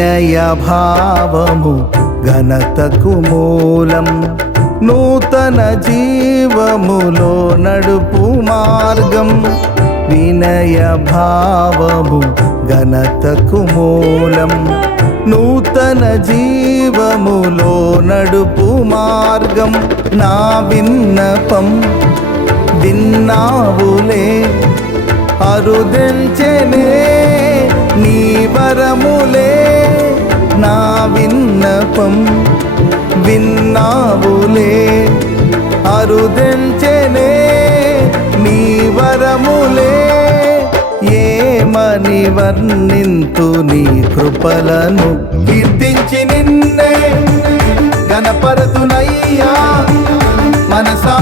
వినయ భావము ఘనతకు మూలం, నూతన జీవములో నడుపు మార్గం. వినయ భావము ఘనతకు మూలం, నూతన జీవములో నడుపు మార్గం. నా విన్నపం విన్నావులే, అరుదెంచెనే నీ వరములే. నా విన్నపం విన్నావులే, అరుదెంచెనే నీ వరములే. ఏమని వర్ణింతు నీ కృపలను, కీర్తించి నిన్నే గణపరతునయ్యా మనసా